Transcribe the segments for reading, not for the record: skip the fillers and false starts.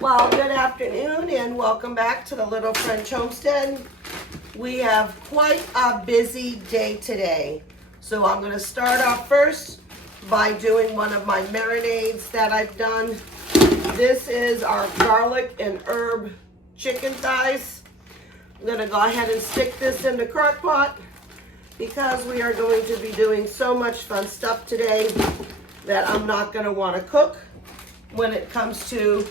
Well, good afternoon and welcome back to the Little French Homestead. We have quite a busy day today. So I'm going to start off first by doing one of my marinades that I've done. This is our garlic and herb chicken thighs. I'm going to go ahead and stick this in the crock pot because we are going to be doing so much fun stuff today that I'm not going to want to cook when it comes to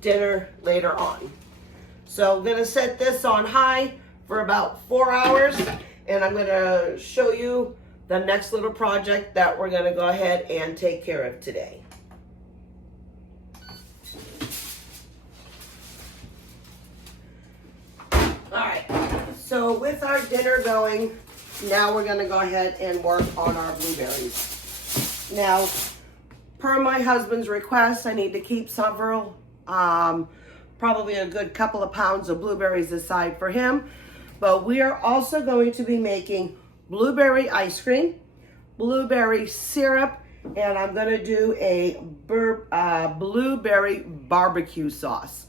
dinner later on. So I'm going to set this on high for about 4 hours, and I'm going to show you the next little project that we're going to go ahead and take care of today. Alright, so with our dinner going, now we're going to go ahead and work on our blueberries. Now, per my husband's request, I need to keep several, probably a good couple of pounds of blueberries aside for him. But we are also going to be making blueberry ice cream, blueberry syrup, and I'm going to do a blueberry barbecue sauce.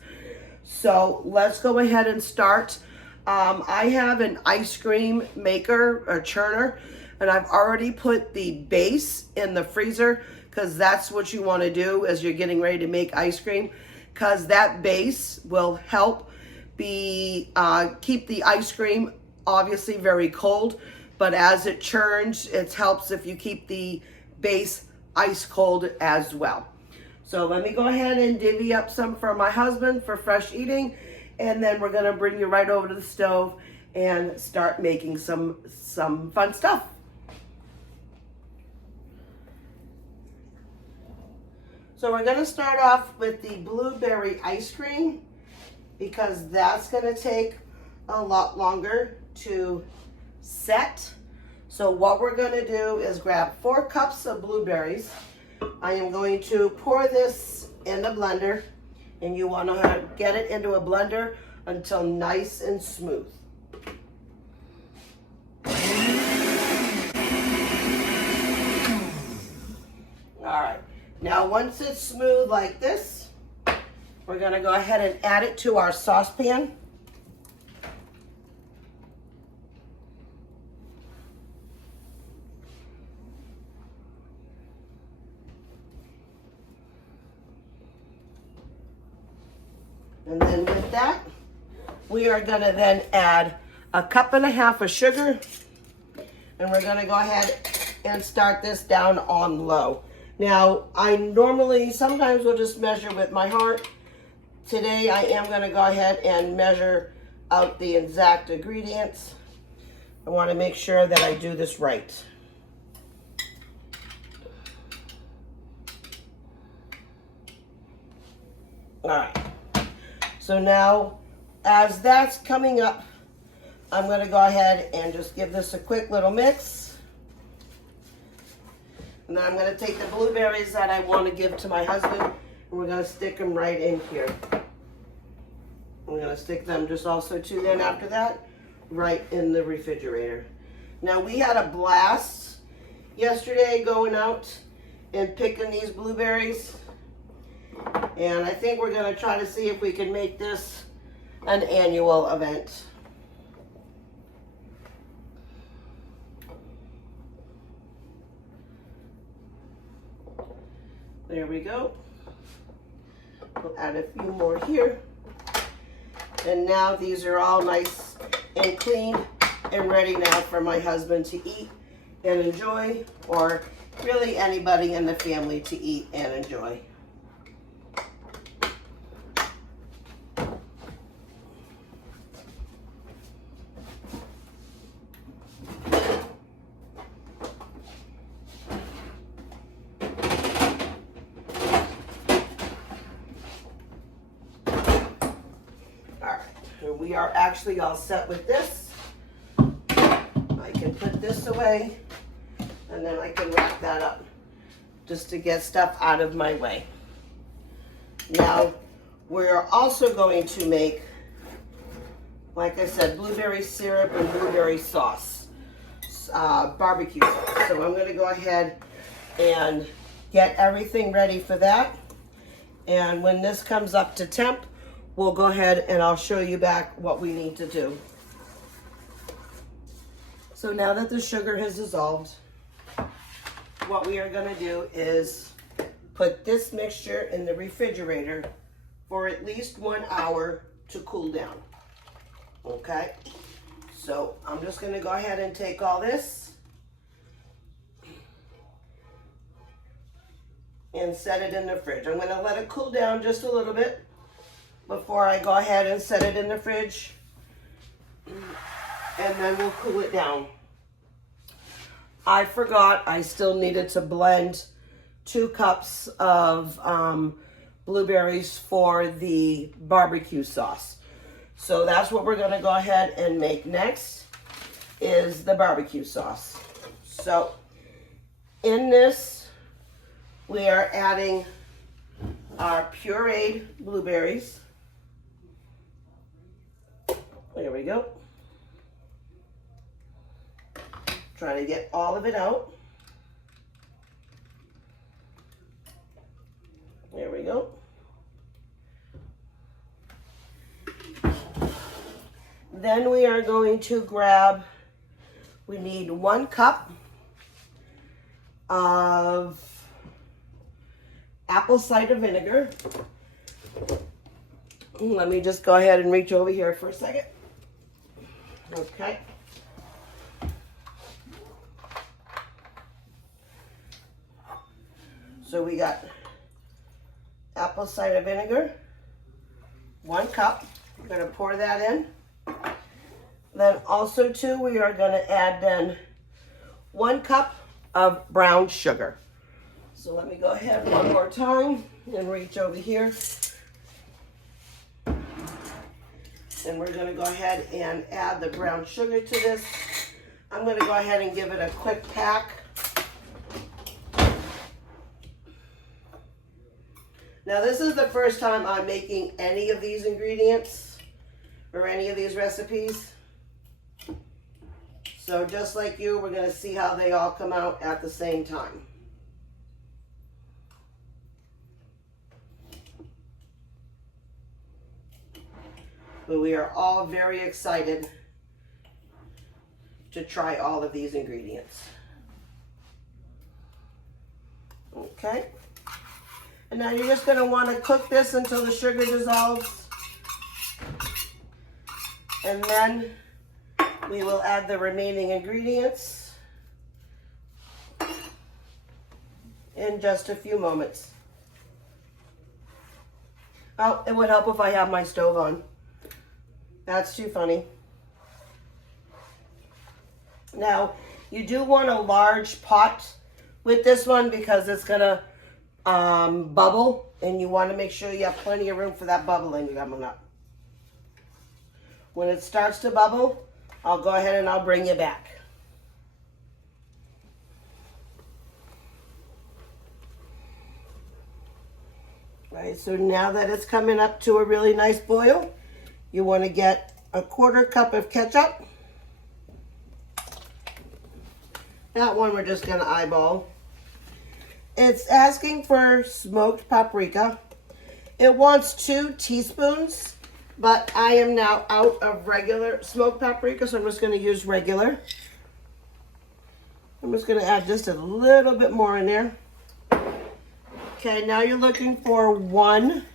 So let's go ahead and start. I have an ice cream maker, a churner, and I've already put the base in the freezer because that's what you want to do as you're getting ready to make ice cream, because that base will help keep the ice cream obviously very cold, but as it churns, it helps if you keep the base ice cold as well. So let me go ahead and divvy up some for my husband for fresh eating, and then we're going to bring you right over to the stove and start making some fun stuff. So we're going to start off with the blueberry ice cream because that's going to take a lot longer to set. So what we're going to do is grab 4 cups of blueberries. I am going to pour this in the blender, and you want to get it into a blender until nice and smooth. All right. Now, once it's smooth like this, we're going to go ahead and add it to our saucepan. And then with that, we are going to then add 1.5 cups of sugar. And we're going to go ahead and start this down on low. Now, I sometimes will just measure with my heart. Today, I am going to go ahead and measure out the exact ingredients. I want to make sure that I do this right. All right. So now, as that's coming up, I'm going to go ahead and just give this a quick little mix. And then I'm going to take the blueberries that I want to give to my husband, and we're going to stick them right in here. We're going to stick them just also too then after that, right in the refrigerator. Now we had a blast yesterday going out and picking these blueberries. And I think we're going to try to see if we can make this an annual event. There we go. We'll add a few more here. And now these are all nice and clean and ready now for my husband to eat and enjoy, or really anybody in the family to eat and enjoy. We are actually all set with this. I can put this away, and then I can wrap that up just to get stuff out of my way. Now, we're also going to make, like I said, blueberry syrup and blueberry sauce, barbecue sauce. So I'm going to go ahead and get everything ready for that. And when this comes up to temp, we'll go ahead and I'll show you back what we need to do. So now that the sugar has dissolved, what we are going to do is put this mixture in the refrigerator for at least 1 hour to cool down. Okay, so I'm just going to go ahead and take all this and set it in the fridge. I'm going to let it cool down just a little bit before I go ahead and set it in the fridge, and then we'll cool it down. I forgot I still needed to blend 2 cups of blueberries for the barbecue sauce. So that's what we're going to go ahead and make next, is the barbecue sauce. So in this, we are adding our pureed blueberries. There we go. Trying to get all of it out. There we go. Then we are going to grab, we need 1 cup of apple cider vinegar. Let me just go ahead and reach over here for a second. Okay. So we got apple cider vinegar, 1 cup. We're going to pour that in. Then also too, we are going to add then 1 cup of brown sugar. So let me go ahead one more time and reach over here. And we're going to go ahead and add the brown sugar to this. I'm going to go ahead and give it a quick pack. Now this is the first time I'm making any of these ingredients or any of these recipes. So just like you, we're going to see how they all come out at the same time. But we are all very excited to try all of these ingredients. Okay. And now you're just going to want to cook this until the sugar dissolves. And then we will add the remaining ingredients in just a few moments. Oh, it would help if I have my stove on. That's too funny. Now, you do want a large pot with this one because it's going to bubble, and you want to make sure you have plenty of room for that bubbling coming up. When it starts to bubble, I'll go ahead and I'll bring you back. Right, so now that it's coming up to a really nice boil, you want to get a 1/4 cup of ketchup. That one we're just going to eyeball. It's asking for smoked paprika. It wants 2 teaspoons, but I am now out of regular smoked paprika, so I'm just going to use regular. I'm just going to add just a little bit more in there. Okay, now you're looking for 1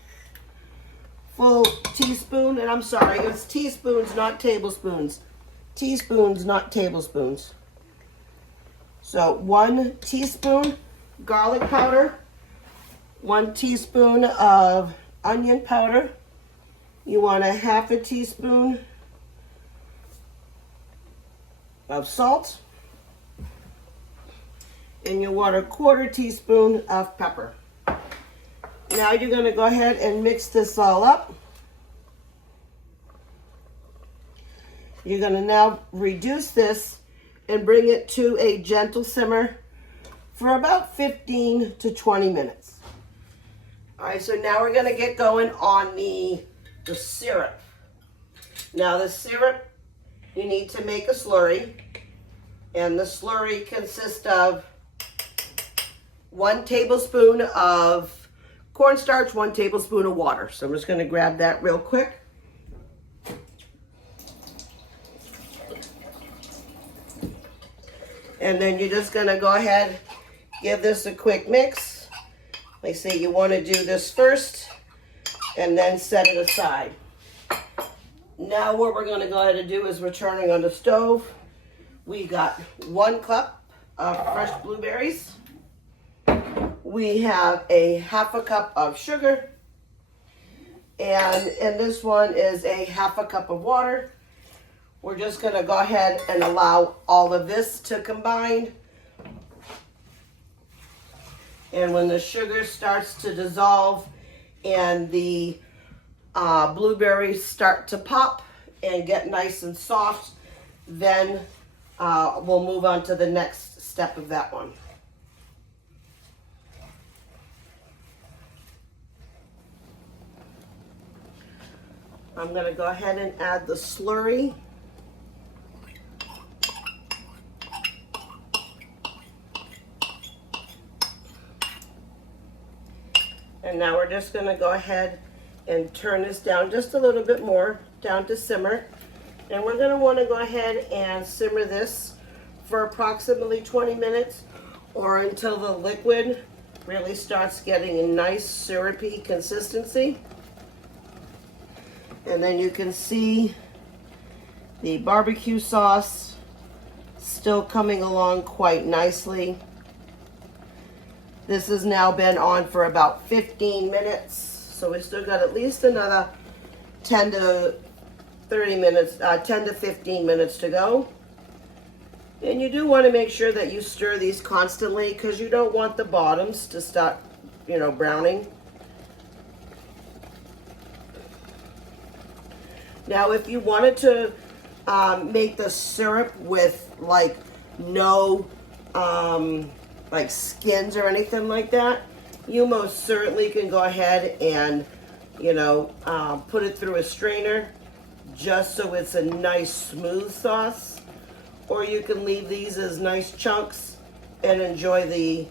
full teaspoon, and I'm sorry, it's teaspoons, not tablespoons. Teaspoons, not tablespoons. So 1 teaspoon garlic powder, 1 teaspoon of onion powder. You want a 1/2 teaspoon of salt, and you want a 1/4 teaspoon of pepper. Now you're going to go ahead and mix this all up. You're going to now reduce this and bring it to a gentle simmer for about 15 to 20 minutes. All right, so now we're going to get going on the syrup. Now the syrup, you need to make a slurry, and the slurry consists of 1 tablespoon of cornstarch, 1 tablespoon of water. So I'm just going to grab that real quick. And then you're just going to go ahead, give this a quick mix. Like I say, you want to do this first and then set it aside. Now what we're going to go ahead and do is we're turning on the stove. We got 1 cup of fresh blueberries. We have a 1/2 cup of sugar. And this one is a 1/2 cup of water. We're just going to go ahead and allow all of this to combine. And when the sugar starts to dissolve and the blueberries start to pop and get nice and soft, then we'll move on to the next step of that one. I'm going to go ahead and add the slurry. And now we're just going to go ahead and turn this down just a little bit more, down to simmer. And we're going to want to go ahead and simmer this for approximately 20 minutes or until the liquid really starts getting a nice syrupy consistency. And then you can see the barbecue sauce still coming along quite nicely. This has now been on for about 15 minutes, so we still got at least another 10 to 15 minutes to go. And you do want to make sure that you stir these constantly because you don't want the bottoms to start, browning. Now, if you wanted to make the syrup with no skins or anything like that, you most certainly can go ahead and put it through a strainer just so it's a nice smooth sauce, or you can leave these as nice chunks and enjoy the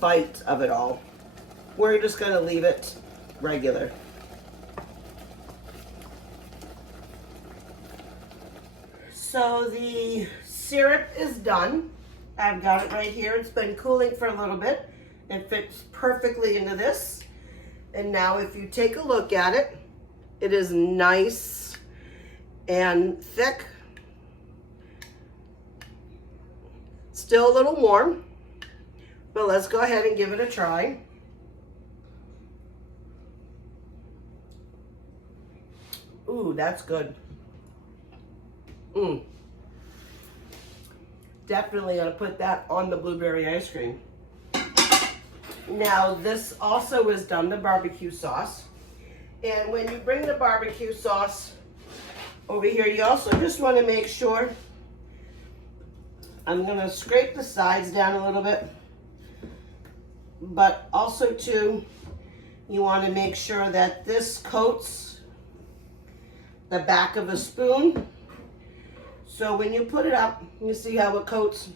bite of it all. We're just going to leave it regular. So the syrup is done. I've got it right here. It's been cooling for a little bit. It fits perfectly into this. And now if you take a look at it, it is nice and thick. Still a little warm, but let's go ahead and give it a try. Ooh, that's good. Definitely gonna put that on the blueberry ice cream. Now this also is done, the barbecue sauce. And when you bring the barbecue sauce over here, you also just want to make sure, I'm gonna scrape the sides down a little bit, but also too, you want to make sure that this coats the back of a spoon. So when you put it up, you see how it coats,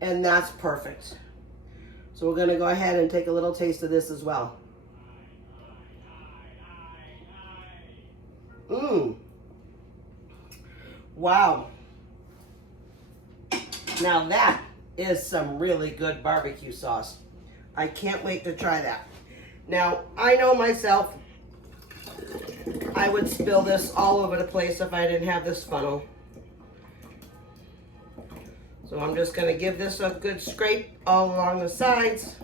and that's perfect. So we're gonna go ahead and take a little taste of this as well. Wow. Now that is some really good barbecue sauce. I can't wait to try that. Now, I know myself, I would spill this all over the place if I didn't have this funnel. So I'm just going to give this a good scrape all along the sides.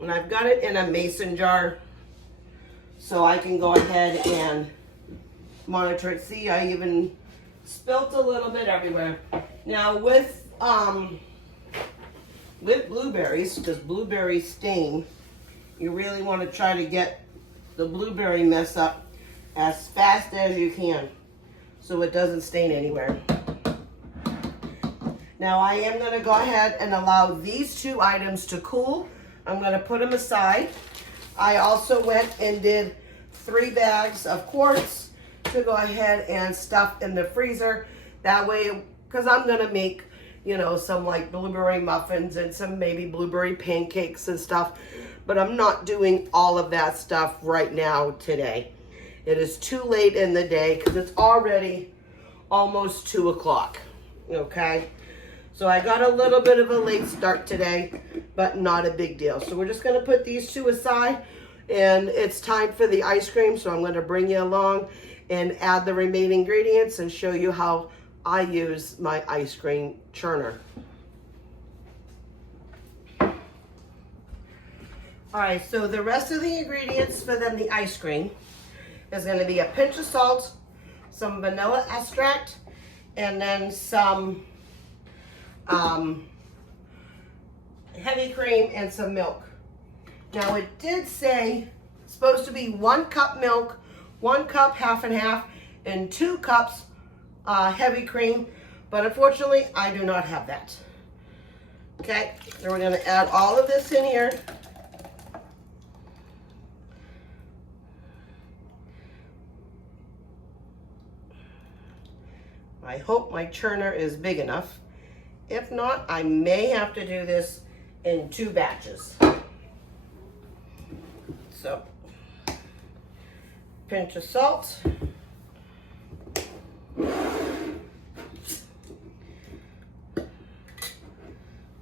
And I've got it in a mason jar, so I can go ahead and monitor it. See, I even spilt a little bit everywhere. Now with blueberries, because blueberries stain, you really want to try to get the blueberry mess up as fast as you can so it doesn't stain anywhere. Now I am going to go ahead and allow these two items to cool. I'm going to put them aside. I also went and did 3 bags of quarts to go ahead and stuff in the freezer. That way, because I'm going to make, you know, some like blueberry muffins and some maybe blueberry pancakes and stuff. But I'm not doing all of that stuff right now today. It is too late in the day because it's already almost 2 o'clock, okay? So I got a little bit of a late start today, but not a big deal. So we're just gonna put these two aside, and it's time for the ice cream. So I'm gonna bring you along and add the remaining ingredients and show you how I use my ice cream churner. All right, so the rest of the ingredients for then the ice cream is gonna be a pinch of salt, some vanilla extract, and then some heavy cream and some milk. Now it did say it's supposed to be 1 cup milk, 1 cup half and half, and 2 cups heavy cream, but unfortunately I do not have that. Okay, then we're gonna add all of this in here. I hope my churner is big enough. If not, I may have to do this in 2 batches. So, pinch of salt.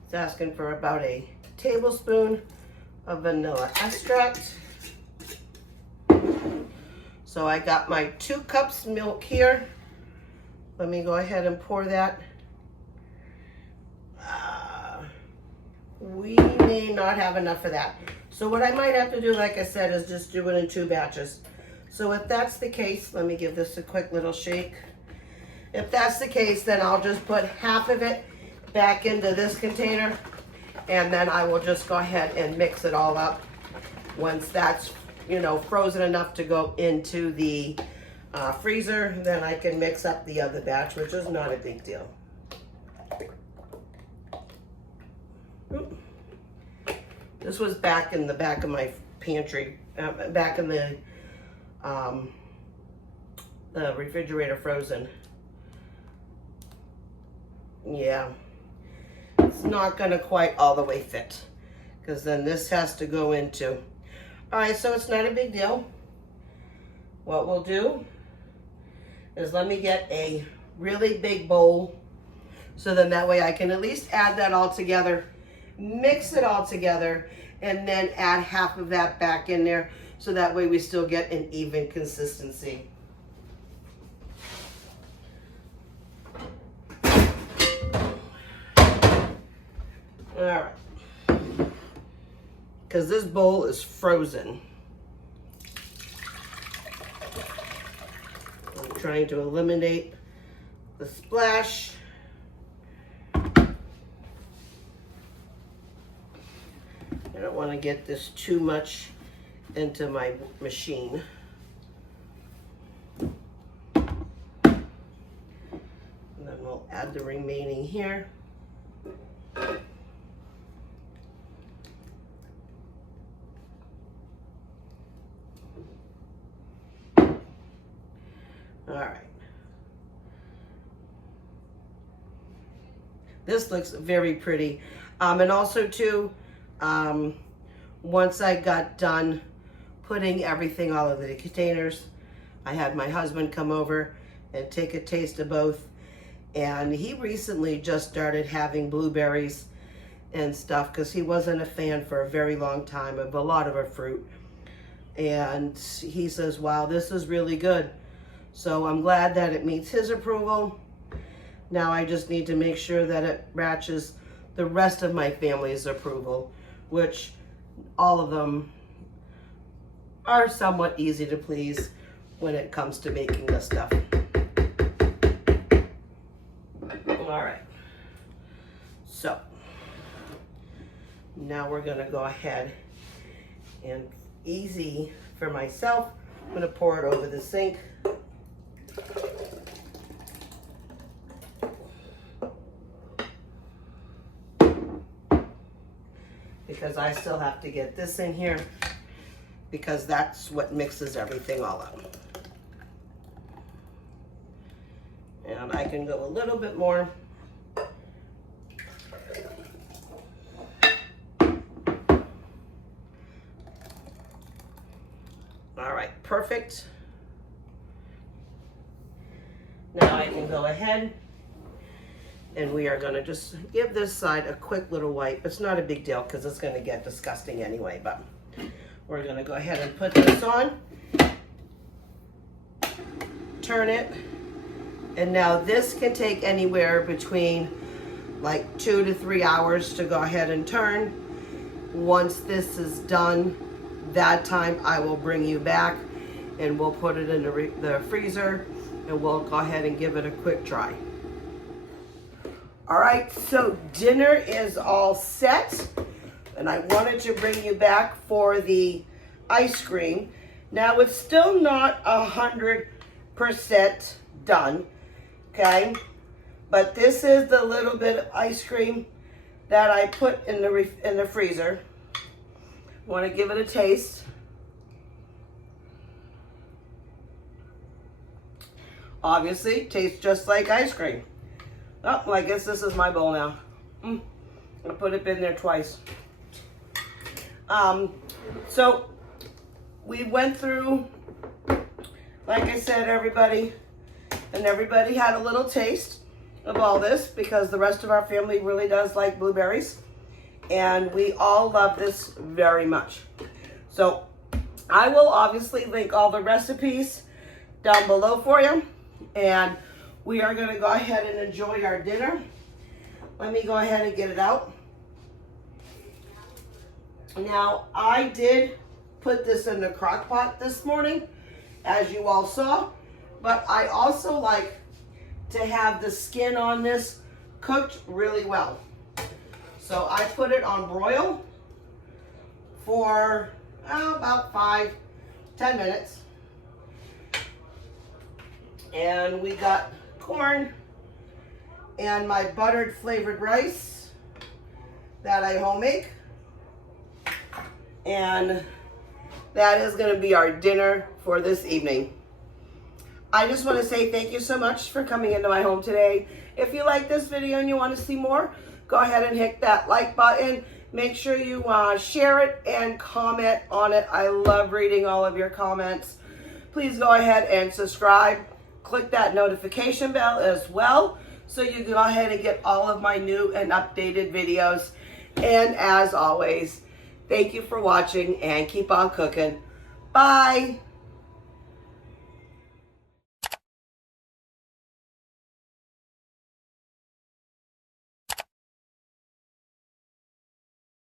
It's asking for about a tablespoon of vanilla extract. So I got my 2 cups milk here. Let me go ahead and pour that. We may not have enough for that. So what I might have to do, like I said, is just do it in 2 batches. So if that's the case, let me give this a quick little shake. If that's the case, then I'll just put half of it back into this container, and then I will just go ahead and mix it all up. Once that's, you know, frozen enough to go into the freezer, then I can mix up the other batch, which is not a big deal. This was back in the back of my pantry, back in the refrigerator frozen. Yeah, it's not gonna quite all the way fit, because then this has to go into. All right, so it's not a big deal. What we'll do is let me get a really big bowl, so then that way I can at least add that all together, mix it all together, and then add half of that back in there, so that way we still get an even consistency. All right, because this bowl is frozen. I'm trying to eliminate the splash. I don't want to get this too much into my machine. And then we'll add the remaining here. All right. This looks very pretty. And also too, once I got done putting everything all over the containers, I had my husband come over and take a taste of both. And he recently just started having blueberries and stuff, because he wasn't a fan for a very long time of a lot of our fruit. And he says, wow, this is really good. So I'm glad that it meets his approval. Now I just need to make sure that it matches the rest of my family's approval, which all of them are somewhat easy to please when it comes to making this stuff. All right. So now we're gonna go ahead and, easy for myself, I'm gonna pour it over the sink. Because I still have to get this in here, because that's what mixes everything all up. And I can go a little bit more All right, perfect. Now I can go ahead and we are gonna just give this side a quick little wipe. It's not a big deal because it's gonna get disgusting anyway, but we're gonna go ahead and put this on, turn it, and now this can take anywhere between like 2 to 3 hours to go ahead and turn. Once this is done, that time I will bring you back and we'll put it in the freezer and we'll go ahead and give it a quick dry. All right, so dinner is all set and I wanted to bring you back for the ice cream. Now it's still not 100% done, okay? But this is the little bit of ice cream that I put in the freezer. Want to give it a taste. Obviously, tastes just like ice cream. Oh, well, I guess this is my bowl now. I put it in there twice. So we went through, like I said, everybody had a little taste of all this because the rest of our family really does like blueberries and we all love this very much. So I will obviously link all the recipes down below for you and we are going to go ahead and enjoy our dinner. Let me go ahead and get it out. Now I did put this in the crock pot this morning as you all saw, but I also like to have the skin on this cooked really well. So I put it on broil for about 5-10 minutes. And we got corn and my buttered flavored rice that I home make. And that is going to be our dinner for this evening. I just want to say thank you so much for coming into my home today. If you like this video and you want to see more, go ahead and hit that like button. Make sure you share it and comment on it. I love reading all of your comments. Please go ahead and subscribe. Click that notification bell as well so you can go ahead and get all of my new and updated videos. And as always, thank you for watching and keep on cooking. Bye.